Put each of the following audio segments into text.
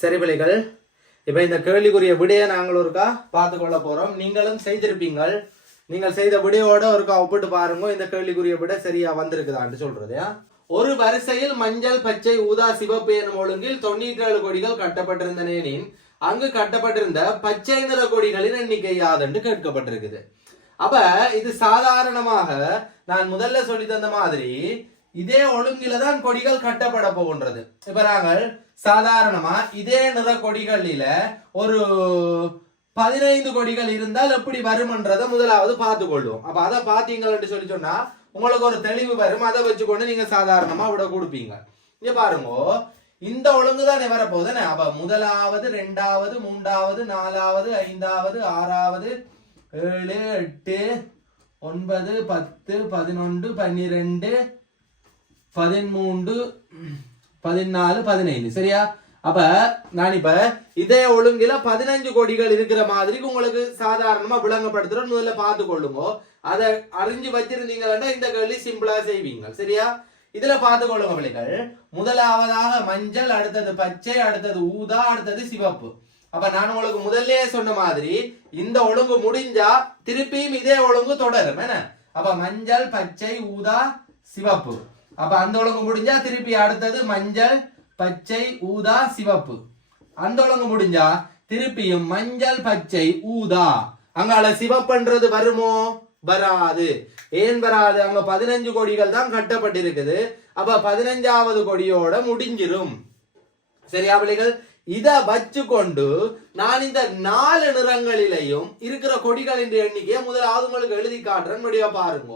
சரி இப்போ இந்த கேள்விக்குரிய விடையை நாங்கள் ஒருக்கா பார்த்து கொள்ள போகிறோம் நீங்களும் செய்திருப்பீங்கள். நீங்கள் செய்த விடையோட ஒருக்கா ஒப்பிட்டு பாருங்க. இந்த கேள்விக்குரிய விட சரியா வந்திருக்குதான்னு சொல்றது ஒரு வரிசையில் மஞ்சள் பச்சை ஊதா சிவப்பு எனும் ஒழுங்கில் தொண்ணூற்றி ஏழு கொடிகள் கட்டப்பட்டிருந்தன எனின் அங்கு கட்டப்பட்டிருந்த பச்சை நிற கொடிகளின் எண்ணிக்கை யாதென்று கேட்கப்பட்டிருக்குது. அப்ப இது சாதாரணமாக நான் முதல்ல சொல்லி தந்த மாதிரி இதே ஒழுங்கில தான் கொடிகள் கட்டப்பட போகின்றது. இப்ப நாங்கள் சாதாரணமா இதே நிற கொடிகளில ஒரு பதினைந்து கொடிகள் இருந்தால் எப்படி வரும்ன்றதை முதலாவது பார்த்து கொள்வோம். அப்ப அதை பாத்தீங்கன்னு சொல்லி சொன்னா உங்களுக்கு ஒரு தெளிவு வரும். அதை வச்சுக்கொண்டு நீங்க சாதாரணமா விட கொடுப்பீங்க. இங்க பாருங்க இந்த ஒழுங்கு தானே வரப்போகுதுன்னு அப்ப முதலாவது ரெண்டாவது மூன்றாவது நாலாவது ஐந்தாவது ஆறாவது ஏழு எட்டு ஒன்பது பத்து பதினொன்று பன்னிரெண்டு பதிமூன்று பதினாலு பதினைந்து. சரியா? அப்ப நான் இப்ப இதே ஒழுங்குல பதினஞ்சு கோடிகள் இருக்கிற மாதிரி உங்களுக்கு சாதாரணமா விளங்கப்படுத்துறோம் முதல்ல பார்த்து கொள்ளுங்க. அதை அறிஞ்சு வச்சிருந்தீங்கன்னா இந்த கேள்வி சிம்பிளா செய்வீங்க. சரியா? இதுல பார்த்து கொள்ளுங்க பிள்ளைகள். முதலாவதாக மஞ்சள் அடுத்தது பச்சை அடுத்தது ஊதா அடுத்தது சிவப்பு. அப்ப நான் உங்களுக்கு முதல்ல சொன்ன மாதிரி இந்த ஒழுங்கு முடிஞ்சா திருப்பியும் இதே ஒழுங்கு தொடரும். என்ன? அப்ப மஞ்சள் பச்சை ஊதா சிவப்பு. அப்ப அந்த ஒழுங்கு முடிஞ்சா திருப்பி அடுத்தது மஞ்சள் பச்சை ஊதா சிவப்பு. அந்த ஒழுங்கு முடிஞ்சா திருப்பியும் மஞ்சள் பச்சை ஊதா. அங்கால சிவப்புன்றது வருமோ? வராது. ஏன் வராது? அங்க பதினஞ்சு கொடிகள் தான் கட்டப்பட்டிருக்குது. அப்ப பதினஞ்சாவது கொடியோட முடிஞ்சிரும். சரியா பிள்ளைகள்? இத வச்சுக்கொண்டு நான் இந்த நாலு நிறங்களிலையும் இருக்கிற கொடிகளின் எண்ணிக்கையை முதலாவது உங்களுக்கு எழுதி காட்டுறேன். முடிய பாருங்க.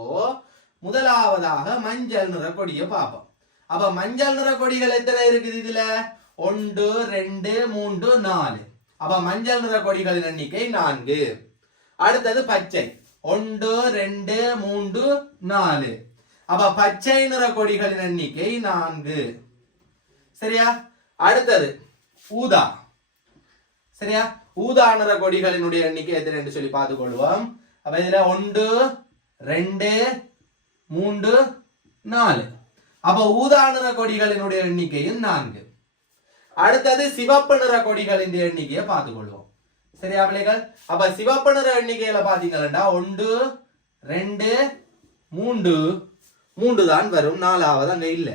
முதலாவதாக மஞ்சள் நிற கொடியை பார்ப்போம். அப்ப மஞ்சள் நிற கொடிகள் எத்தனை இருக்குது இதுல? ஒன்று ரெண்டு மூன்று நாலு. அப்ப மஞ்சள் நிற கொடிகளின் எண்ணிக்கை நான்கு. அடுத்தது பச்சை. ஒன்று ரெண்டு மூன்று நாலு. அப்ப பச்சை நிற கொடிகளின் எண்ணிக்கை நான்கு. சரியா? அடுத்தது ஊதா. சரியா? ஊதா நிற கொடிகளினுடைய எண்ணிக்கை எத்தனை என்று சொல்லி பார்த்துக் கொள்வோம் அப்ப இதுல ஒன்று ரெண்டு மூன்று நாலு. அப்ப ஊதா நிற கொடிகளினுடைய எண்ணிக்கையும் நான்கு. அடுத்தது சிவப்பு நிற கொடிகளின் எண்ணிக்கையை பார்த்துக் கொள்வோம் சரியா பிள்ளைகள்? அப்ப சிவப்பு நிற எண்ணிக்கையில பாத்தீங்கன்னா ஒன்று ரெண்டு மூன்று. மூன்று தான் வரும். நாலாவது அங்க இல்லை.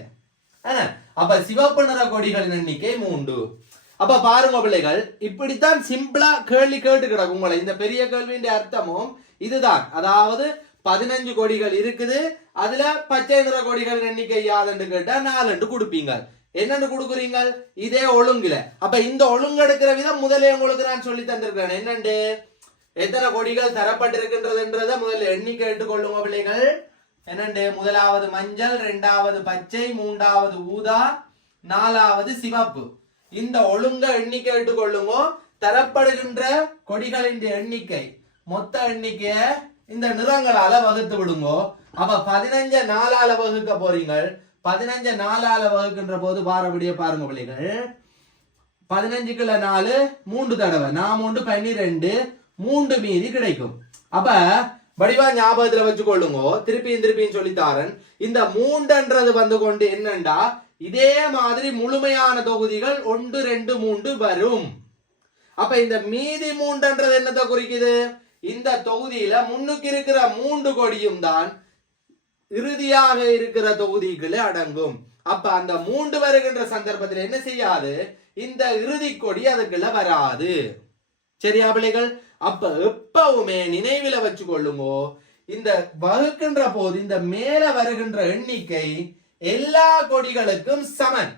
ஆ, அப்ப சிவப்பு நிற கொடிகளின் எண்ணிக்கை மூன்று. அப்ப பாருங்க பிள்ளைகள் இப்படித்தான் சிம்பிளா கேள்வி கேட்டு கிடக்கும் உங்களை. இந்த பெரிய கேள்வியின் அர்த்தமும் இதுதான். அதாவது பதினஞ்சு கொடிகள் இருக்குது. அதுல பச்சை நிற கொடிகளின் எண்ணிக்கை யாதுன்னு கேட்டா நாலுண்டு கொடுப்பீங்க என்னன்னு கொடுக்குறீங்க இதே ஒழுங்குல. அப்ப இந்த ஒழுங்கு எடுக்கிற விதம் முதலே உங்களுக்கு நான் சொல்லி தந்திருக்கிறேன். என்னண்டு? எத்தனை கொடிகள் தரப்பட்டிருக்கின்றதுன்றத முதல்ல எண்ணி கேட்டுக்கொள்ளுங்க பிள்ளைகள். என்னண்டு? முதலாவது மஞ்சள் ரெண்டாவது பச்சை மூன்றாவது ஊதா நாலாவது சிவப்பு. இந்த ஒழுங்க எண்ணி கேட்டுக்கொள்ளுங்க தரப்படுகின்ற கொடிகளின் எண்ணிக்கை. மொத்த எண்ணிக்கையை இந்த நிறங்களால வகுத்து விடுங்கோ. அப்ப பதினஞ்ச நாளால வகுக்க போறீங்கள். பதினஞ்ச நாளால வகுக்கின்ற போது பாரபடிய பாருங்க பிள்ளைகள். பதினஞ்சுக்குள்ள நாலு மூன்று தடவை. நான் மூன்று பன்னிரெண்டு மூன்று மீதி கிடைக்கும். அப்ப வடிவா ஞாபகத்துல வச்சுக்கொள்ளுங்க. திருப்பியும் திருப்பியும் சொல்லித்தாரன். இந்த மூன்றுன்றது வந்து கொண்டு என்னண்டா? இதே மாதிரி முழுமையான தொகுதிகள் ஒன்று ரெண்டு மூன்று வரும். அப்ப இந்த மீதி மூன்றுன்றது என்னத்தை குறிக்குது? இந்த தொகுதியில முன்னுக்கு இருக்கிற மூன்று கொடியும் தான் இறுதியாக இருக்கிற தொகுதிகளே அடங்கும். அப்ப அந்த மூன்று வருகின்ற சந்தர்ப்பத்தில் என்ன செய்யாது? இந்த இறுதி கொடி அதுக்குள்ள வராது. சரியா பிள்ளைகள்? அப்ப எப்பவுமே நினைவில வச்சு கொள்ளுங்கோ இந்த வகுக்கின்ற போது இந்த மேல வருகின்ற எண்ணிக்கை எல்லா கொடிகளுக்கும் சமன்.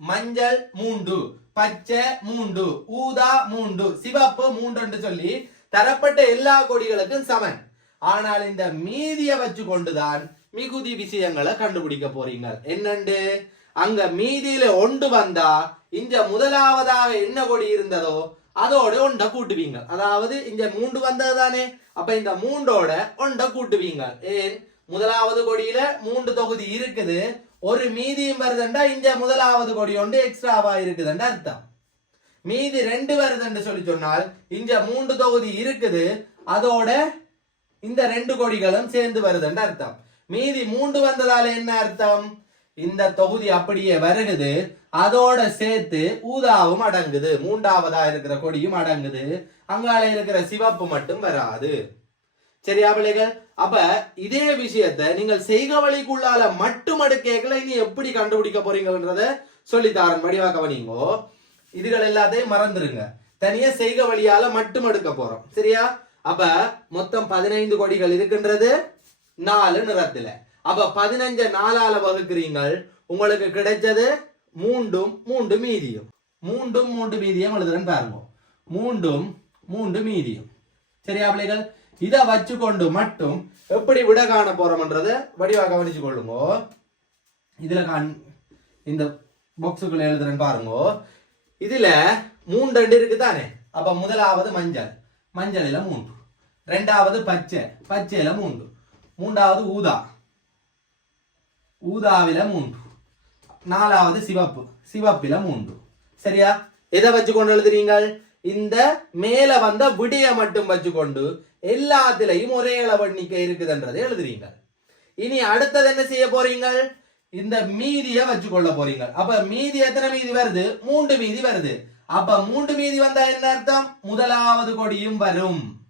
மஞ்சள் மூன்று பச்சை மூன்று ஊதா மூன்று சிவப்பு மூன்று சொல்லி தரப்பட்ட எல்லா கொடிகளுக்கும் சமன். ஆனால் இந்த மீதியை வச்சு கொண்டுதான் மிகுதி விஷயங்களை கண்டுபிடிக்க போறீங்க. என்னண்டு? அங்க மீதியில ஒன்று வந்தா இங்க முதலாவதாக என்ன கொடி இருந்ததோ அதோட ஒன்றை கூட்டுவீங்க. அதாவது இங்க மூன்று வந்தது தானே? அப்ப இந்த மூன்றோட ஒன்றை கூட்டுவீங்க. ஏன்? முதலாவது கொடியில மூன்று தொகுதி இருக்குது. ஒரு மீதியும் வருதுண்டா இங்க முதலாவது கொடி ஒன்று எக்ஸ்ட்ராவா இருக்குதுன்னு அர்த்தம். மீதி ரெண்டு வருதுன்னு சொல்லி சொன்னால் இங்க மூன்று தொகுதி இருக்குது. அதோட இந்த ரெண்டு கொடிகளும் சேர்ந்து வருதுன்னு அர்த்தம். மீதி மூன்று வந்ததால என்ன அர்த்தம்? இந்த தொகுதி அப்படியே வருகுது. அதோட சேர்த்து ஊதாவும் அடங்குது. மூன்றாவதா இருக்கிற கொடியும் அடங்குது. அங்கால இருக்கிற சிவப்பு மட்டும் வராது. சரியா பிள்ளைகள்? அப்ப இதே விஷயத்தை நீங்கள் செய்க வழிக்குள்ளால மட்டும் அடுக்கேக்கல இனி எப்படி கண்டுபிடிக்க போறீங்கன்றத சொல்லித்தாரன் வடிவா கவனிங்கோ. இதுகள் எல்லாத்தையும் மறந்துருங்க. தனியா செய்க வழியால மட்டும் எடுக்க போறோம். சரியா? அப்ப மொத்தம் பதினைந்து கொடிகள் இருக்கின்றது. நாலு நிறத்துல. அப்ப பதினஞ்ச நாலால வகுக்கிறீங்கள். உங்களுக்கு கிடைச்சது மூண்டும் மூன்று மீதியும். மூண்டும் மூன்று மீதியும் எழுதுறேன்னு பாருங்க. மூண்டும் மூன்று மீதியும். சரியா பிள்ளைகள்? இதை வச்சுக்கொண்டு மட்டும் எப்படி விட காண போறோம்ன்றத வடிவா கவனிச்சு கொள்ளுங்க. இதுல காண் இந்த பாக்ஸுக்குள்ள எழுதுறேன்னு பாருங்க. இதுல மூன்று ரெண்டு இருக்கு தானே அப்ப முதலாவது மஞ்சள். மஞ்சளில மூன்று. ரெண்டாவது பச்சை. பச்சையில மூன்று. மூன்றாவது ஊதா. ஊதாவில மூன்று. நாலாவது சிவப்பு. சிவப்பில மூன்று. சரியா? எதை வச்சு கொண்டு எழுதுறீங்கள்? இந்த மேல வந்த விடிய மட்டும் வச்சுக்கொண்டு எல்லாத்திலையும் ஒரே அளவு எண்ணிக்கை இருக்குதுன்றதை எழுதுறீங்க இனி அடுத்தது என்ன செய்ய போறீங்கள்? இந்த மீதியை வச்சு கொள்ள போறீங்க. அப்ப மீதி எத்தனை மீதி வருது? மூன்று மீதி வருது. அப்ப மூன்று மீதி வந்தா என்ன அர்த்தம்? முதலாவது கொடியும் வரும்.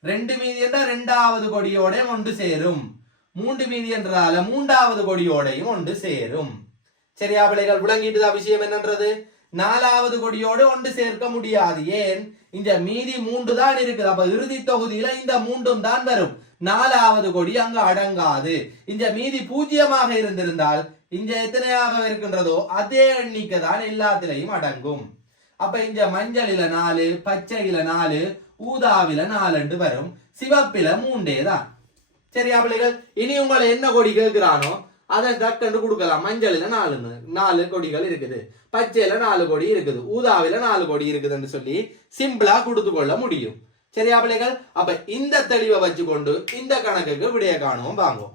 ரெண்டு மீதி என்றால் ரெண்டாவது கொடியோட ஒன்று சேரும். மூன்று மீதி என்றால மூன்றாவது கொடியோடையும் ஒன்று சேரும். சரியா பிள்ளைகள் விளங்கிட்டுதா விஷயம் என்னன்றது? நாலாவது கொடியோடு ஒன்று சேர்க்க முடியாது. ஏன்? இந்த மீதி மூன்று தான் இருக்குது. அப்ப இறுதி தொகுதியில இந்த மூன்றும் தான் வரும். நாலாவது கொடி அங்கு அடங்காது. இந்த மீதி பூஜ்ஜியமாக இருந்திருந்தால் இங்க எத்தனையாக இருக்கின்றதோ அதே எண்ணிக்கை தான் எல்லாத்திலையும் அடங்கும். அப்ப இந்த மஞ்சளில நாலு பச்சையில நாலு ஊதாவில நாலு வரும். சிவப்பில மூண்டே தான். சரியா பிள்ளைகள்? இனி உங்களை என்ன கொடி கேட்கிறானோ அதை கட்டு கொடுக்கலாம். மஞ்சளில நாலு நாலு கொடிகள் இருக்குது. பச்சையில நாலு கொடி இருக்குது. ஊதாவில நாலு கொடி இருக்குதுன்னு சொல்லி சிம்பிளா கொடுத்து கொள்ள முடியும். சரியா பிள்ளைகள் அப்ப இந்த தெளிவை வச்சுக்கொண்டு இந்த கணக்குக்கு விடைய காணுவோம் வாங்குவோம்